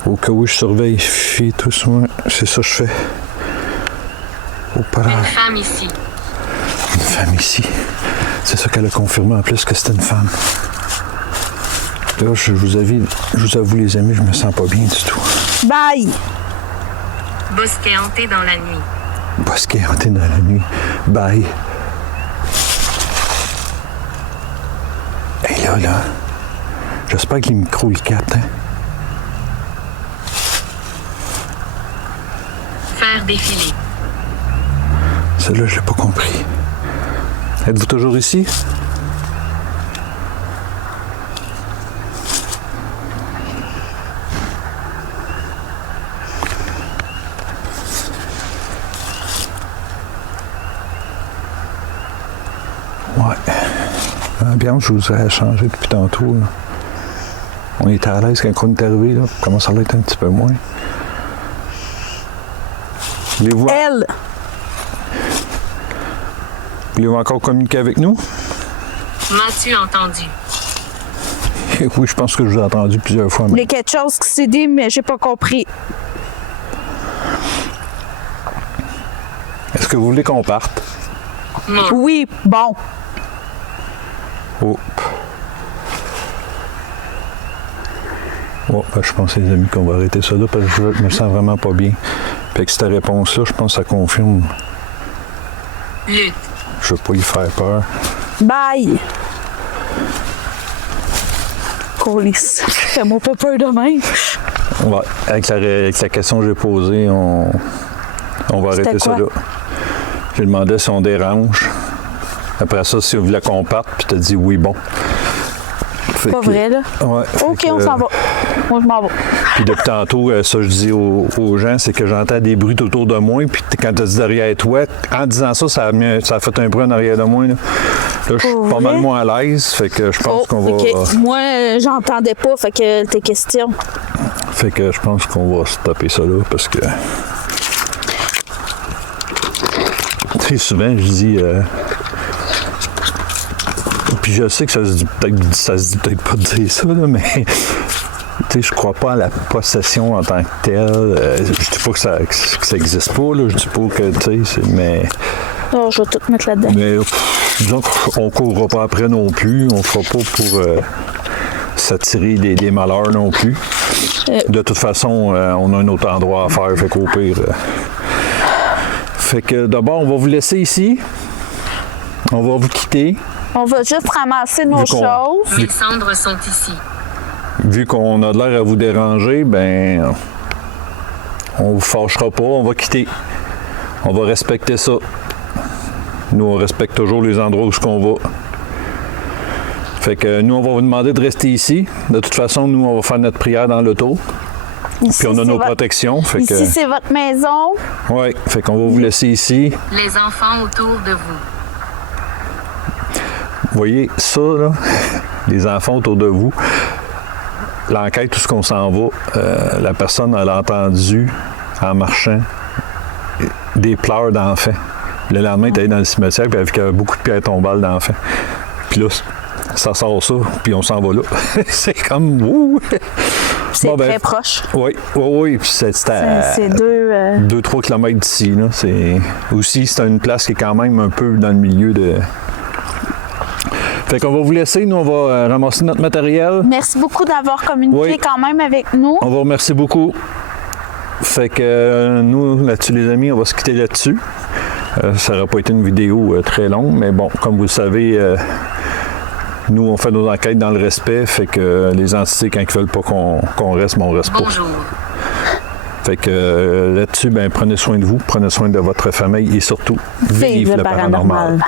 Au cas où je surveille, fille, tout ça, c'est ça que je fais. Oh, pas là. Une femme ici. Une femme ici. C'est ça qu'elle a confirmé en plus que c'était une femme. Là, je vous avoue, les amis, je me sens pas bien du tout. Bye. Bosquet hanté dans la nuit. Bosquet hanté dans la nuit. Bye. Et là, j'espère que les micros le captent. Hein? Faire défiler. Celle-là, je l'ai pas compris. Êtes-vous toujours ici? Ouais. L'ambiance, je vous ai changé depuis tantôt. Là. On était à l'aise quand on est arrivé. Là. On commence à l'être un petit peu moins. Voulez-vous Elle. voulez-vous encore communiquer avec nous? M'as-tu entendu? Oui, je pense que je vous ai entendu plusieurs fois. Il y a quelque chose qui s'est dit, mais j'ai pas compris. Est-ce que vous voulez qu'on parte? Non. Oui, bon. Oh. Oh, ben, je pense, les amis, qu'on va arrêter ça là parce que je me sens vraiment pas bien. Puis avec cette réponse-là, je pense que ça confirme. Lutte. Je veux pas y faire peur. Bye. Colis. Fais-moi pas peur de même. Avec la question que j'ai posée, on va arrêter ça quoi? là. J'ai demandé si on dérange. Après ça, si vous voulez qu'on parte, puis t'as dit oui, bon. Fait Pas que- vrai, là? Ouais. OK, fait que, on s'en va. Moi, je m'en vais. Puis depuis tantôt, ça je dis aux gens, c'est que j'entends des bruits tout autour de moi. Puis quand tu dis derrière toi, en disant ça, ça a fait un bruit en arrière de moi. Là, je suis Pour pas mal vrai? moins à l'aise. Fait que je pense qu'on va. OK. Moi, j'entendais pas, fait que tes questions. Fait que je pense qu'on va stopper ça là parce que. Très souvent, je dis. Puis je sais que ça se dit peut-être pas de dire ça, là, mais. Tu sais, je crois pas à la possession en tant que telle. Je dis pas que ça existe pas, là. Je dis pas que, tu sais, mais. Oh, je vais tout mettre là-dedans. Mais disons qu'on courra pas après non plus. On fera pas pour s'attirer des malheurs non plus. De toute façon, on a un autre endroit à faire, fait qu'au pire. Fait que d'abord, on va vous laisser ici. On va vous quitter. On va juste ramasser nos Vu qu'on- choses. Mes cendres sont ici. Vu qu'on a de l'air à vous déranger, ben on vous fâchera pas, on va quitter. On va respecter ça. Nous, on respecte toujours les endroits où on va. Fait que nous, on va vous demander de rester ici. De toute façon, nous, on va faire notre prière dans l'auto. Ici, Puis on a c'est nos votre- protections. Fait que, Ici, c'est votre maison. ouais, fait qu'on va vous laisser ici. Les enfants autour de vous. Vous voyez, ça, là, les enfants autour de vous, l'enquête, tout ce qu'on s'en va, la personne, elle a entendu, en marchant, des pleurs d'enfants. Le lendemain, elle est allée dans le cimetière, puis elle a vu qu'il y avait beaucoup de pierres tombales d'enfants. Puis là, ça sort ça, puis on s'en va là. C'est comme, ouh! C'est Bon, ben, très proche. Oui, oui, puis c'est à C'est deux... 2-3 km d'ici. Là. Aussi, c'est une place qui est quand même un peu dans le milieu de... Fait qu'on va vous laisser. Nous, on va ramasser notre matériel. Merci beaucoup d'avoir communiqué Oui. quand même avec nous. On vous remercie beaucoup. Fait que nous, là-dessus, les amis, on va se quitter là-dessus. Ça n'aura pas été une vidéo très longue, mais bon, comme vous le savez, nous, on fait nos enquêtes dans le respect. Fait que les entités, quand ils veulent pas qu'on reste, ben, on reste pas. Bonjour. Fait que là-dessus, ben, prenez soin de vous, prenez soin de votre famille et surtout, Vive le paranormal.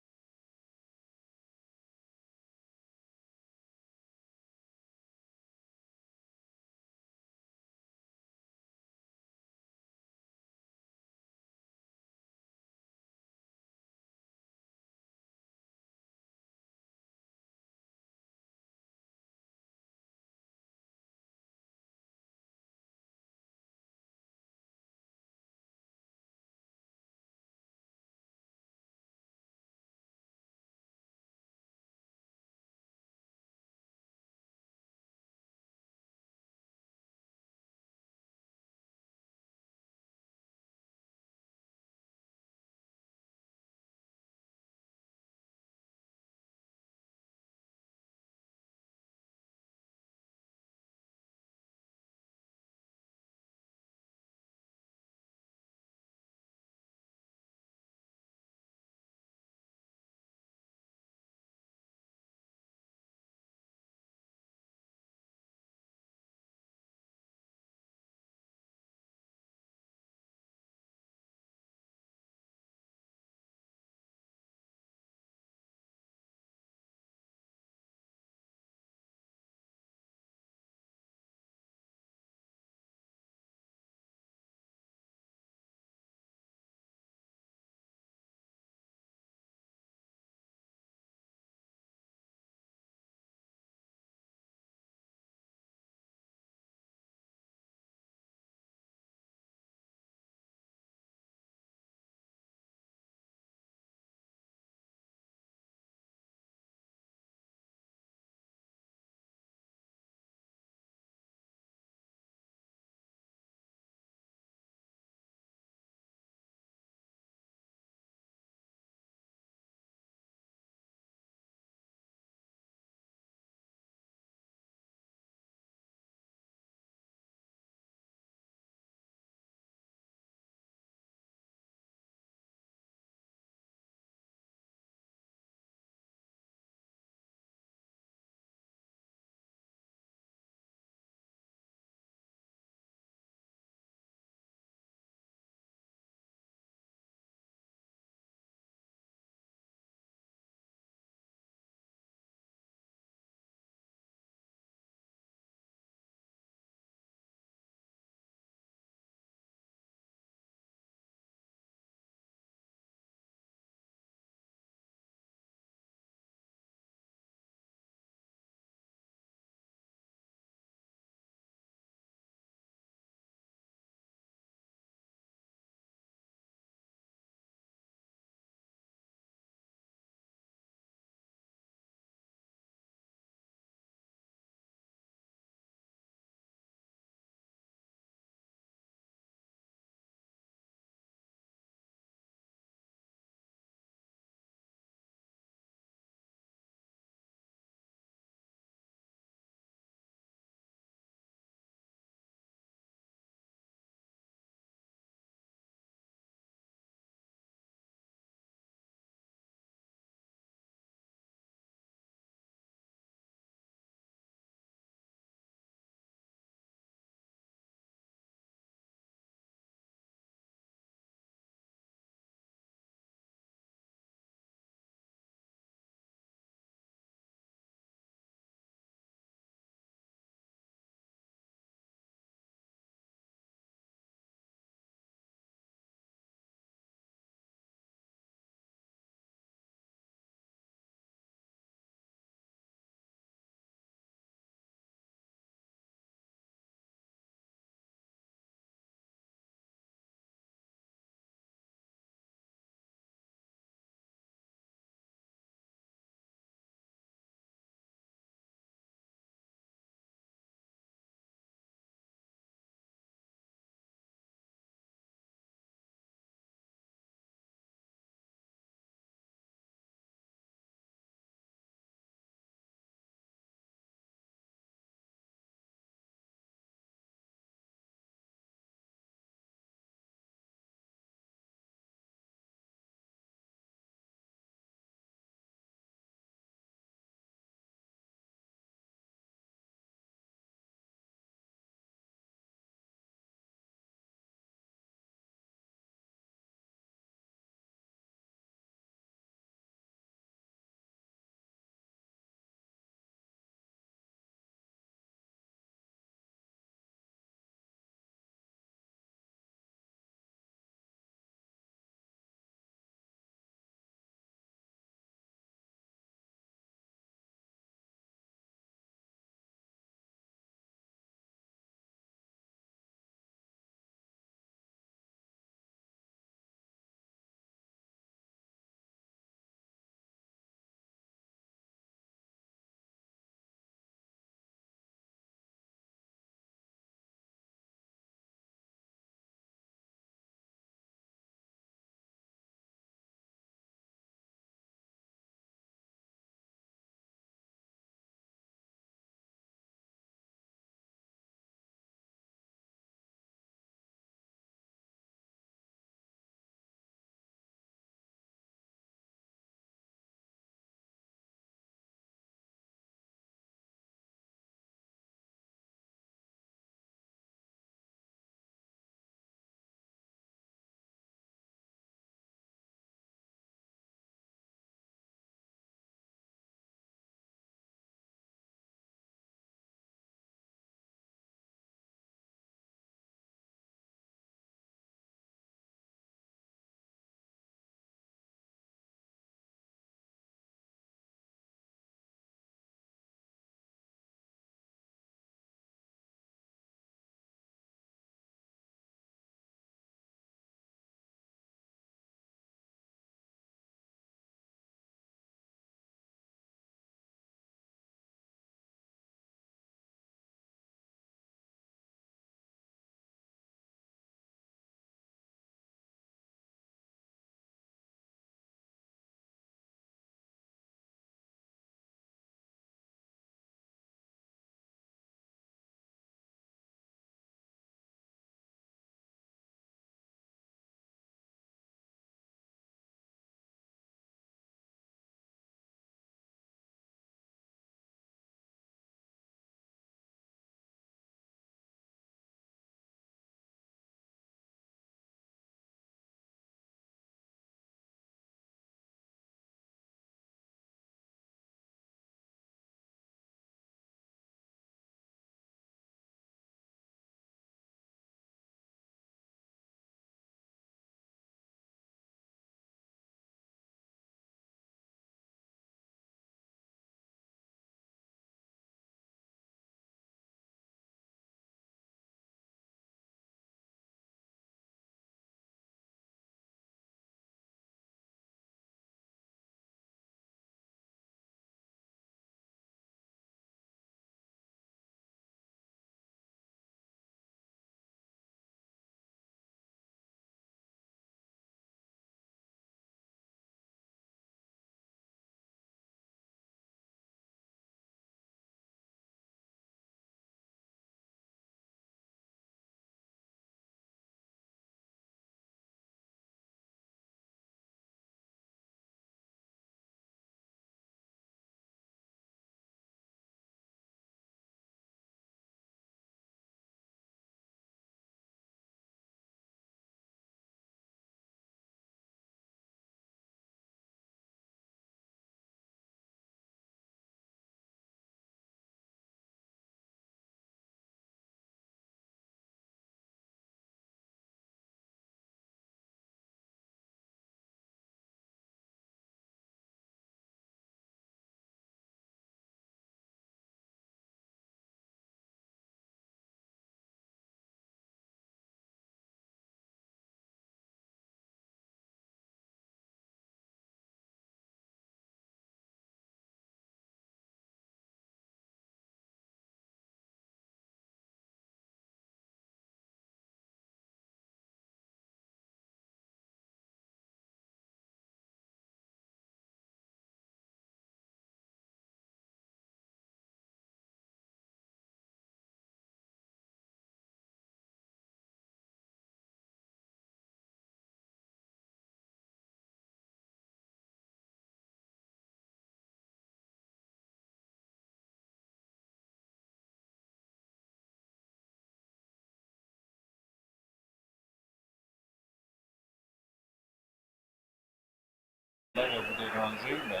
l'air à vous déranger, ben,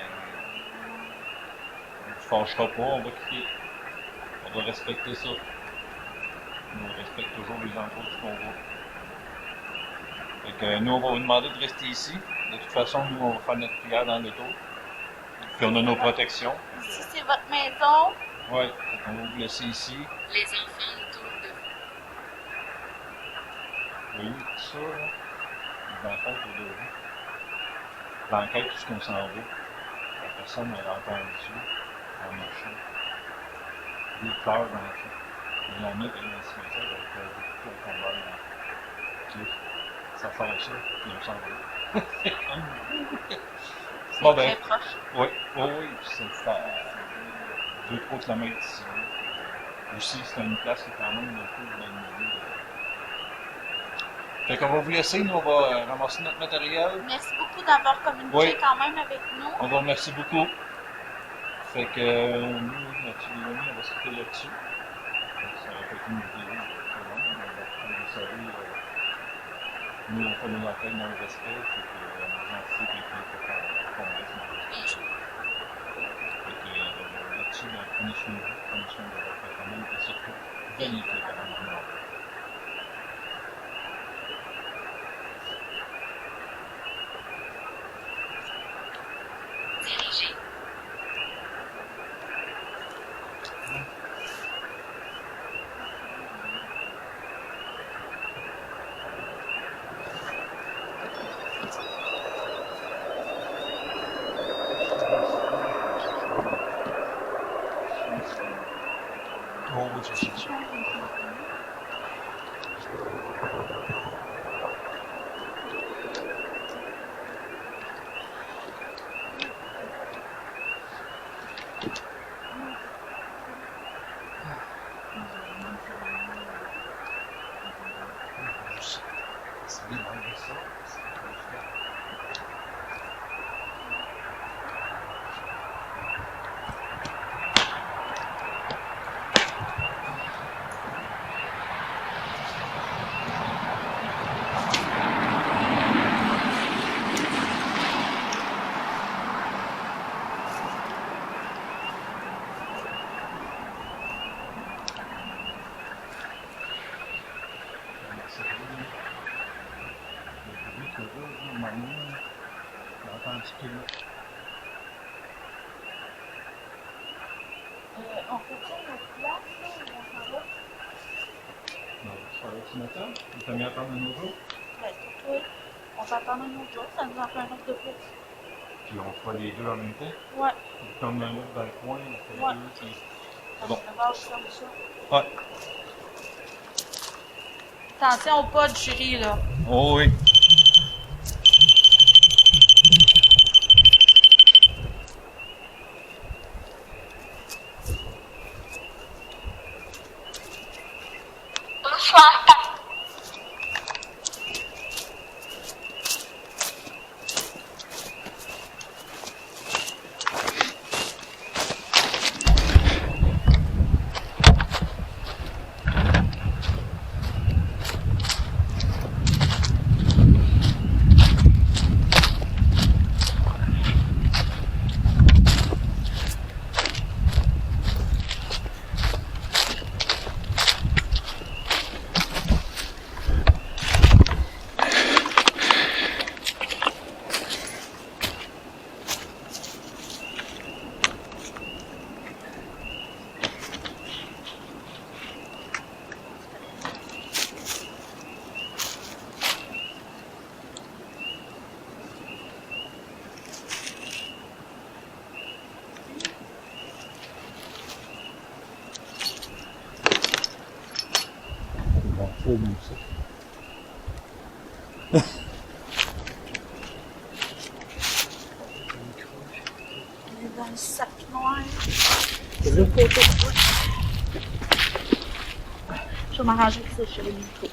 on ne fâchera pas, on va quitter. On va respecter ça. On respecte toujours les endroits où on va. Fait que nous, on va vous demander de rester ici. De toute façon, nous, on va faire notre prière dans l'auto. Puis on a nos protections. Ici, c'est votre maison. Ouais, on va vous laisser ici. Les enfants autour de vous. Vous voyez tout ça, là? Les enfants autour de vous. L'enquête, tout ce qu'on s'en va. La personne, elle a entendu en marchant. Des fleurs dans le fond. Il y en a qui ont un cimetière avec beaucoup de tombeurs dans le ça fait ça, puis on s'en va. C'est Bon, ben, très proche. oui, oui, c'est à 2-3 km d'ici. Aussi, c'est une place qui est quand même un peu dans le milieu. Fait qu'on va vous laisser, nous, on va ramasser notre matériel. Merci beaucoup d'avoir communiqué Oui. quand même avec nous. On vous remercie beaucoup. Fait que nous, notre amis, on va se quitter là-dessus. Ça aurait pas été une vidéo très longue, mais comme vous savez, nous, on fait nos enquêtes dans le respect, fait que les gens savent qu'on reste dans le respect. Fait que là-dessus, prenez soin de vous, prenez soin de votre famille et surtout, veillez que la famille. Dirigez. Oh oui, c'est ça. C'est bien d'enlever ça. On fait-tu notre place, là, où on s'en va? Non, tu vas aller ce matin? T'as mis à attendre un autre jour? Ben, oui. On va attendre un autre jour, ça nous en fait un autre de plus. Puis on fera les deux en même temps. Ouais. Comme dans l'autre dans le coin, on fait les Ouais. deux. Puis... Bon. D'abord, je ferme ça. Ouais. Attention au pas de jury, là. Oh oui. Bonsoir. Au bout, ça. On est dans le sac noir. C'est là? Je vais m'arranger avec ça, je fais le micro.